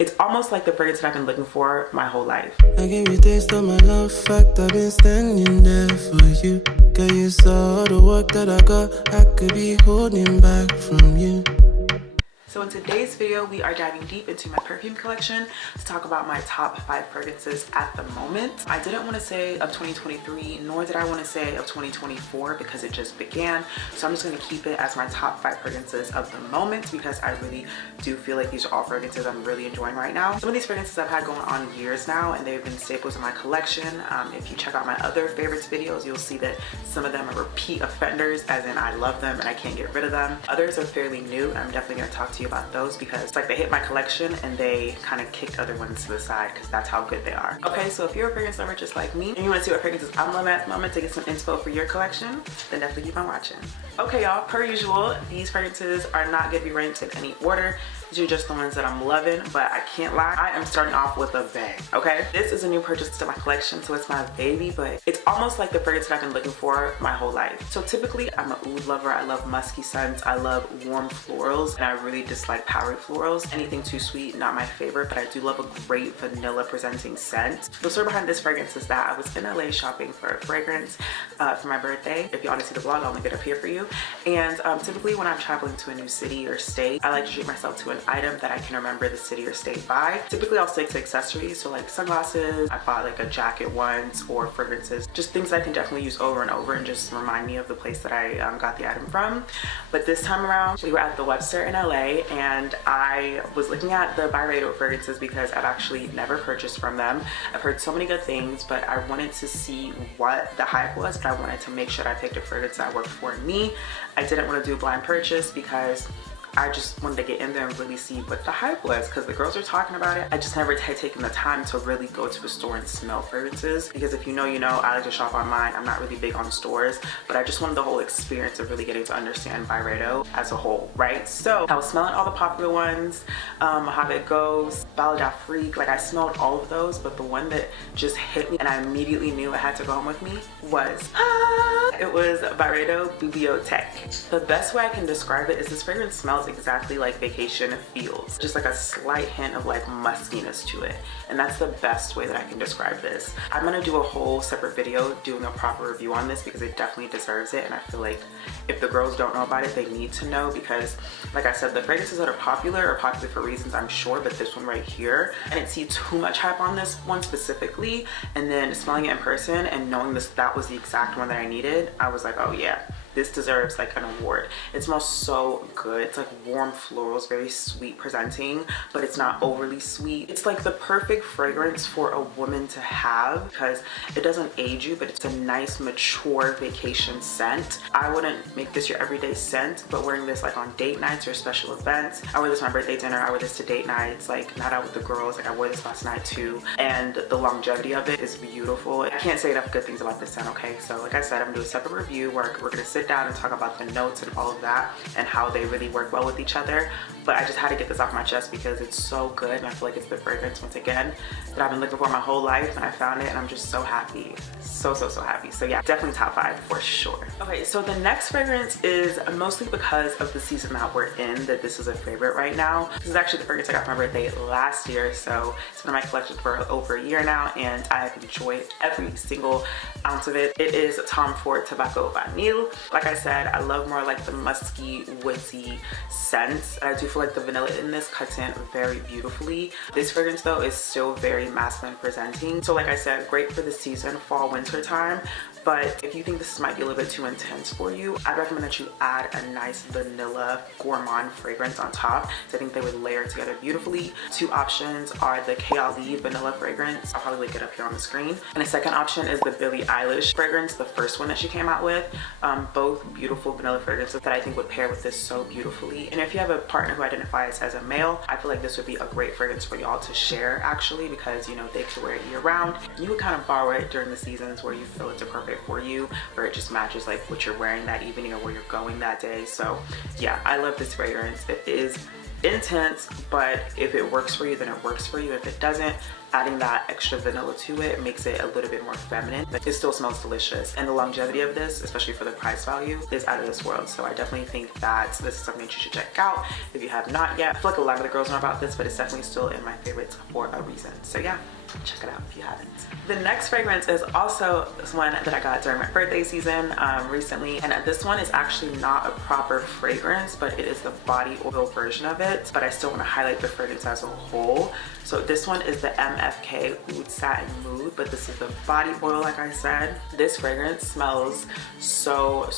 It's almost like the fragrance that I've been looking for my whole life. I gave you taste of my love, fact I've been standing there for you. Girl, you saw the work that I got, I could be holding back from you. So in today's video, we are diving deep into my perfume collection to talk about my top 5 fragrances at the moment. I didn't want to say of 2023, nor did I want to say of 2024 because it just began. So I'm just going to keep it as my top 5 fragrances of the moment because I really do feel like these are all fragrances I'm really enjoying right now. Some of these fragrances I've had going on years now and they've been staples in my collection. If you check out my other favorites videos, you'll see that some of them are repeat offenders, as in I love them and I can't get rid of them. Others are fairly new and I'm definitely going to talk to you about those because it's like they hit my collection and they kind of kicked other ones to the side because that's how good they are. Okay, so if you're a fragrance lover just like me and you want to see what fragrances I'm loving at the moment to get some inspo for your collection, then definitely keep on watching. Okay y'all, per usual, these fragrances are not going to be ranked in any order. These are just the ones that I'm loving, but I can't lie, I am starting off with a bang, okay? This is a new purchase to my collection, so it's my baby, but it's almost like the fragrance that I've been looking for my whole life. So typically, I'm an oud lover. I love musky scents. I love warm florals, and I really dislike powdery florals. Anything too sweet, not my favorite, but I do love a great vanilla presenting scent. The story behind this fragrance is that I was in LA shopping for a fragrance for my birthday. If you want to see the vlog, I'll link it up here for you. And typically when I'm traveling to a new city or state, I like to treat myself to an item that I can remember the city or state by. Typically I'll stick to accessories, so like sunglasses, I bought like a jacket once, or fragrances, just things I can definitely use over and over and just remind me of the place that I got the item from. But this time around, we were at the Webster in LA and I was looking at the Byredo fragrances because I've actually never purchased from them. I've heard so many good things, but I wanted to see what the hype was, but I wanted to make sure that I picked a fragrance that worked for me. I didn't want to do a blind purchase because I just wanted to get in there and really see what the hype was because the girls were talking about it. I just never had taken the time to really go to a store and smell fragrances because if you know, you know, I like to shop online. I'm not really big on stores, but I just wanted the whole experience of really getting to understand Byredo as a whole, right? So I was smelling all the popular ones, Mojave Ghost, Byredo Freak, like I smelled all of those, but the one that just hit me and I immediately knew it had to go home with me was, it was Byredo Bibliothèque. The best way I can describe it is this fragrance smells exactly like vacation feels, just like a slight hint of like muskiness to it, and that's the best way that I can describe this. I'm gonna do a whole separate video doing a proper review on this because it definitely deserves it, and I feel like if the girls don't know about it, they need to know because like I said, the fragrances that are popular for reasons I'm sure, but this one right here, I didn't see too much hype on this one specifically, and then smelling it in person and knowing that was the exact one that I needed, I was like, oh yeah, this deserves like an award. It smells so good. It's like warm florals, very sweet presenting, but it's not overly sweet. It's like the perfect fragrance for a woman to have because it doesn't age you, but it's a nice mature vacation scent. I wouldn't make this your everyday scent, but wearing this like on date nights or special events. I wear this on my birthday dinner, I wear this to date nights, like not out with the girls, like I wore this last night too, and the longevity of it is beautiful. I can't say enough good things about this scent, okay? So like I said, I'm gonna do a separate review where we're gonna sit down and talk about the notes and all of that and how they really work well with each other, but I just had to get this off my chest because it's so good and I feel like it's the fragrance once again that I've been looking for my whole life, and I found it and I'm just so happy, so happy. So yeah, definitely top 5 for sure. Okay, so the next fragrance is mostly because of the season that we're in that this is a favorite right now. This is actually the fragrance I got for my birthday last year, so it's been in my collection for over a year now and I have enjoyed every single ounce of it. It is Tom Ford Tobacco Vanille. Like I said, I love more like the musky, woodsy scents. And I do feel like the vanilla in this cuts in very beautifully. This fragrance though is still very masculine presenting. So like I said, great for the season, fall, winter time. But if you think this might be a little bit too intense for you, I'd recommend that you add a nice vanilla gourmand fragrance on top. So I think they would layer together beautifully. 2 options are the Killian vanilla fragrance. I'll probably link it up here on the screen. And the second option is the Billie Eilish fragrance, the first one that she came out with. Both beautiful vanilla fragrances that I think would pair with this so beautifully. And if you have a partner who identifies as a male, I feel like this would be a great fragrance for y'all to share actually, because you know they could wear it year round. You would kind of borrow it during the seasons where you feel it's appropriate for you, or it just matches like what you're wearing that evening or where you're going that day. So yeah, I love this fragrance. It is intense, but if it works for you, then it works for you. If it doesn't, adding that extra vanilla to it makes it a little bit more feminine, but it still smells delicious. And the longevity of this, especially for the price value, is out of this world. So I definitely think that this is something that you should check out if you have not yet. I feel like a lot of the girls know about this, but it's definitely still in my favorites for a reason. So yeah, check it out if you haven't. The next fragrance is also one that I got during my birthday season recently, and this one is actually not a proper fragrance, but it is the body oil version of it, but I still want to highlight the fragrance as a whole. So this one is the MFK Oud Satin Mood, but this is the body oil. Like I said, this fragrance smells so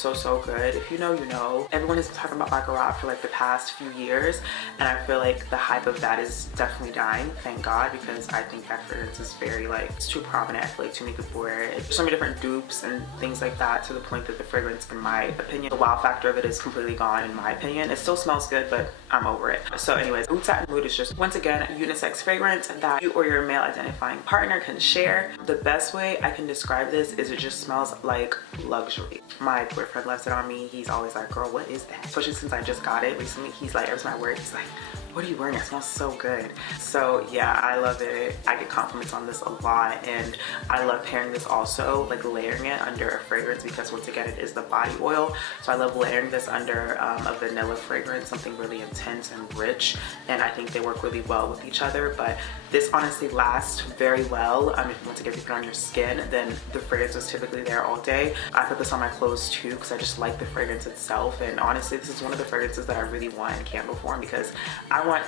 good. If you know, you know. Everyone has been talking about Baccarat for like the past few years, and I feel like the hype of that is definitely dying, thank God, because I think that fragrance is very like, it's too prominent. I feel like too many people wear it. There's so many different dupes and things like that, to the point that the fragrance, in my opinion, the wow factor of it is completely gone, in my opinion. It still smells good, but I'm over it. So anyways, Oud Satin Mood is just, once again, a unisex fragrance that you or your male identifying partner can share. The best way I can describe this is it just smells like luxury. My boyfriend loves it on me. He's always like, girl, what is that? Especially since I just got it recently. He's like, every time I wear it, he's like, what are you wearing? It smells so good. So yeah, I love it. I get compliments on this a lot, and I love pairing this also, like layering it under a fragrance, because once again, it is the body oil. So I love layering this under a vanilla fragrance, something really intense and rich, and I think they work really well with each other. But this honestly lasts very well. If once again, if you put it on your skin, then the fragrance is typically there all day. I put this on my clothes too, because I just like the fragrance itself, and honestly, this is one of the fragrances that I really want in candle form, because I want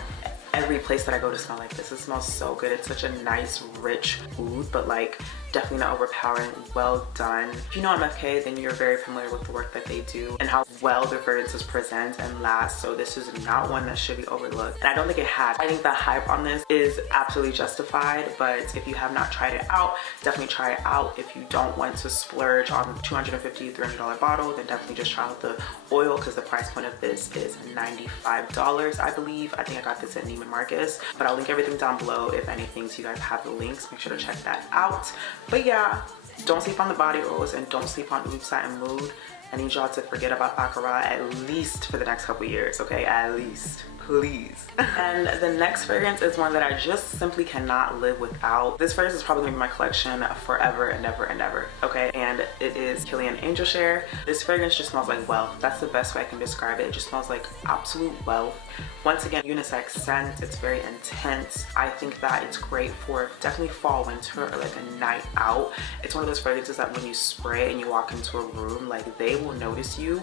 every place that I go to smell like this. It smells so good. It's such a nice, rich oud, but like definitely not overpowering. Well done. If you know MFK, then you're very familiar with the work that they do and how well their fragrances present and last. So this is not one that should be overlooked, and I don't think it has. I think the hype on this is absolutely justified, but if you have not tried it out, definitely try it out. If you don't want to splurge on $250, $300 bottle, then definitely just try out the oil, because the price point of this is $95, I believe. I think I got this at Neiman Marcus, but I'll link everything down below if anything, so you guys have the links. Make sure to check that out. But yeah, don't sleep on the body oils, and don't sleep on Oud Satin Mood. I need y'all to forget about Baccarat at least for the next couple years, okay? At least, please. And the next fragrance is one that I just simply cannot live without. This fragrance is probably gonna be in my collection forever and ever and ever, okay? And it is Killian Angel Share. This fragrance just smells like wealth. That's the best way I can describe it. It just smells like absolute wealth. Once again, unisex scent. It's very intense. I think that it's great for definitely fall, winter, or like a night out. It's one of those fragrances that when you spray and you walk into a room, like they will notice you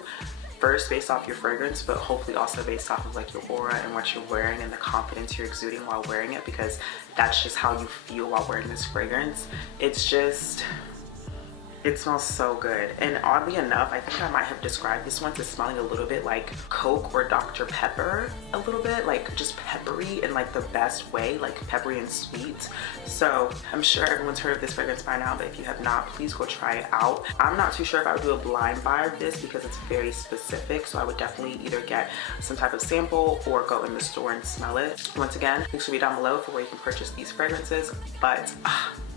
first based off your fragrance, but hopefully also based off of like your aura and what you're wearing and the confidence you're exuding while wearing it, because that's just how you feel while wearing this fragrance. It's just, it smells so good. And oddly enough, I think I might have described this one as smelling a little bit like Coke or Dr. Pepper, a little bit like just peppery in like the best way, like peppery and sweet. So I'm sure everyone's heard of this fragrance by now, but if you have not, please go try it out. I'm not too sure if I would do a blind buy of this because it's very specific, so I would definitely either get some type of sample or go in the store and smell it. Once again, links will be down below for where you can purchase these fragrances, but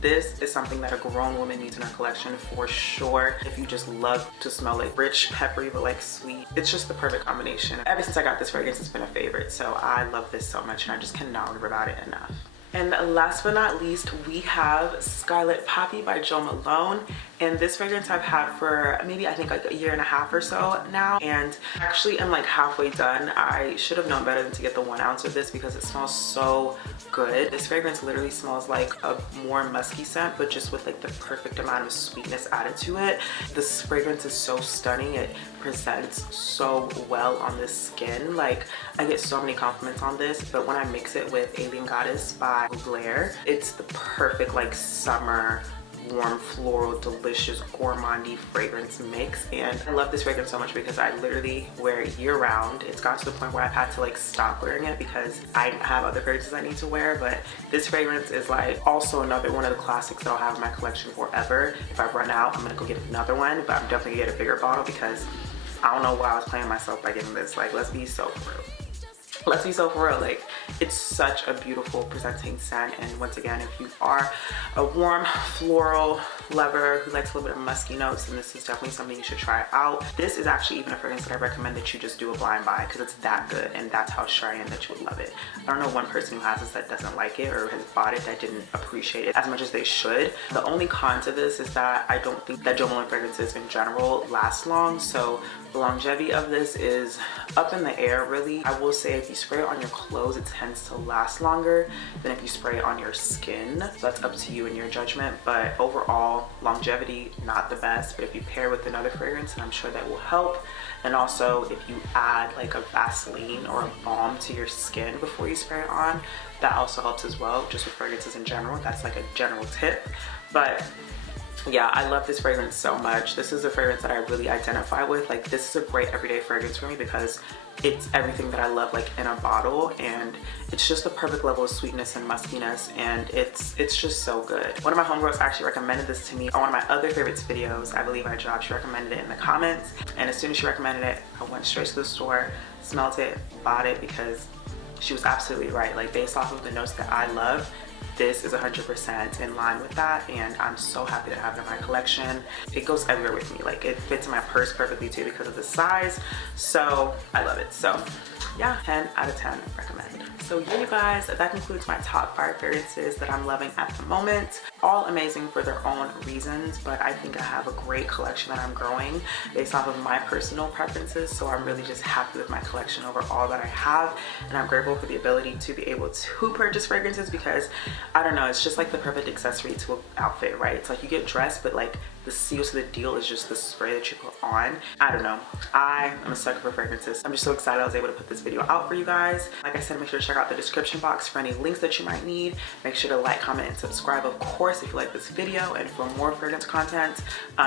this is something that a grown woman needs in her collection for sure. If you just love to smell like rich, peppery, but like sweet, it's just the perfect combination. Ever since I got this fragrance, it's been a favorite. So I love this so much, and I just cannot live about it enough. And last but not least, we have Scarlet Poppy by Jo Malone. And this fragrance I've had for maybe I think like a year and a half or so now, and actually I'm like halfway done. I should have known better than to get the 1 ounce of this because it smells so good. This fragrance literally smells like a more musky scent, but just with like the perfect amount of sweetness added to it. This fragrance is so stunning. It presents so well on the skin. Like I get so many compliments on this, but when I mix it with Alien Goddess by Blair, it's the perfect like summer warm floral delicious gourmandy fragrance mix. And I love this fragrance so much because I literally wear it year round. It's got to the point where I've had to like stop wearing it because I have other fragrances I need to wear, but this fragrance is like also another one of the classics that I'll have in my collection forever. If I run out, I'm gonna go get another one, but I'm definitely gonna get a bigger bottle because I don't know why I was playing myself by getting this. Like, let's be so real. let's be so for real, like it's such a beautiful presenting scent. And once again, if you are a warm floral lover who likes a little bit of musky notes, then this is definitely something you should try out. This is actually even a fragrance that I recommend that you just do a blind buy because it's that good, and that's how sure I am that you would love it. I don't know one person who has this that doesn't like it or has bought it that didn't appreciate it as much as they should. The only con to this is that I don't think that Jo Malone fragrances in general last long, so the longevity of this is up in the air really. I will say if you spray it on your clothes, it tends to last longer than if you spray it on your skin. So that's up to you and your judgment, but overall longevity not the best. But if you pair with another fragrance, then I'm sure that will help. And also if you add like a Vaseline or a balm to your skin before you spray it on, that also helps as well, just with fragrances in general. That's like a general tip. But yeah, I love this fragrance so much. This is a fragrance that I really identify with. Like this is a great everyday fragrance for me because it's everything that I love like in a bottle, and it's just the perfect level of sweetness and muskiness, and it's just so good. One of my homegirls actually recommended this to me on one of my other favorites videos. I believe I dropped, she recommended it in the comments, and as soon as she recommended it, I went straight to the store, smelled it, bought it, because she was absolutely right. Like based off of the notes that I love, this is 100% in line with that, and I'm so happy to have it in my collection. It goes everywhere with me. Like it fits in my purse perfectly too because of the size, so I love it. So yeah, 10 out of 10 recommend. So yeah, you guys, that concludes my top 5 fragrances that I'm loving at the moment. All amazing for their own reasons, but I think I have a great collection that I'm growing based off of my personal preferences. So I'm really just happy with my collection overall that I have, and I'm grateful for the ability to be able to purchase fragrances because I don't know, it's just like the perfect accessory to an outfit, right? It's like you get dressed, but like the seal to the deal is just the spray that you put on. I don't know, I am a sucker for fragrances. I'm just so excited I was able to put this video out for you guys. Like I said, make sure to check out the description box for any links that you might need. Make sure to like, comment, and subscribe, of course, if you like this video. And for more fragrance content,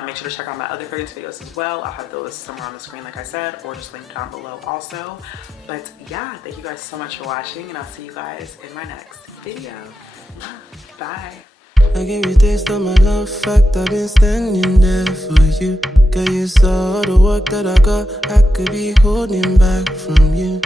make sure to check out my other fragrance videos as well. I'll have those somewhere on the screen, like I said, or just linked down below also. But yeah, thank you guys so much for watching, and I'll see you guys in my next video. Bye. I gave you taste of my love fact, I've been standing there for you. Girl, you saw the work that I got, I could be holding back from you.